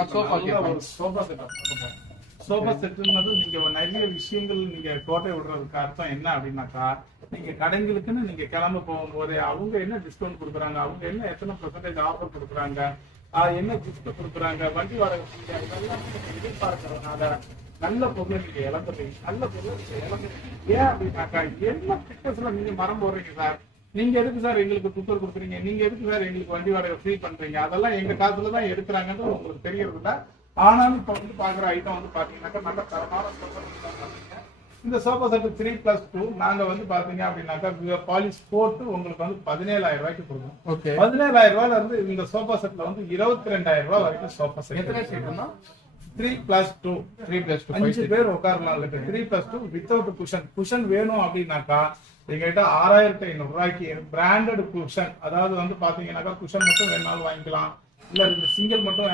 ஒரு sofa set. Sofa செட்டுன்றது நீங்க நிறைய விஷயங்கள் நீங்க கோட்டை விடுறதுக்கு அர்த்தம் என்ன அப்படின்னாக்கா, நீங்க கடைகளுக்குன்னு நீங்க கிளம்ப போகும்போது அவங்க என்ன டிஸ்கவுண்ட் கொடுக்குறாங்க, அவங்க என்ன எத்தனை % ஆஃபர் கொடுக்குறாங்க, என்ன கிஃப்ட் கொடுக்குறாங்க, வண்டி வாடகை இதெல்லாம் நீங்க எதிர்பார்க்கறதுனால நல்ல பொருளை நீங்க இழந்துறீங்க. நல்ல பொருளை நீங்க இழந்துறீங்க. ஏன் அப்படின்னாக்கா, என்ன பிக்சர்ஸ்ல நீங்க மரம் போடுறீங்க சார், நீங்க எதுக்கு சார் எங்களுக்கு குக்கர் கொடுக்குறீங்க, நீங்க எதுக்கு சார் எங்களுக்கு வண்டி வாடகை ஃப்ரீ பண்றீங்க, அதெல்லாம் எங்க காசுல தான் எடுக்கிறாங்கன்றது உங்களுக்கு தெரியறதுல. ஆனாலும் இப்ப வந்து பாக்குற ஐட்டம் வந்து பாத்தீங்கன்னாக்கா நல்ல தரமான சோஃபா செட். இந்த சோஃபா செட் 3+2 நாங்க வந்து பாத்தீங்க அப்படின்னாக்கா பாலிஷ் போட்டு உங்களுக்கு வந்து 17,000 ரூபாய்க்கு கொடுக்கும். 17,000 ரூபாயில இருந்து இந்த சோஃபா செட்ல வந்து 22,000 ரூபாய் வரைக்கும் சோஃபா செட். எத்தனை சீட்னா 3+2 5 பேர் உட்காரலாம். 3+2 வித்தவுட் குஷன். குஷன் வேணும் அப்படின்னாக்கா எங்ககிட்ட 6,500 ரூபாய்க்கு பிராண்டட் குஷன், அதாவது வந்து பாத்தீங்கன்னாக்கா குஷன் மட்டும் வேணாலும் வாங்கிக்கலாம், இல்ல இந்த சிங்கிள் மட்டும்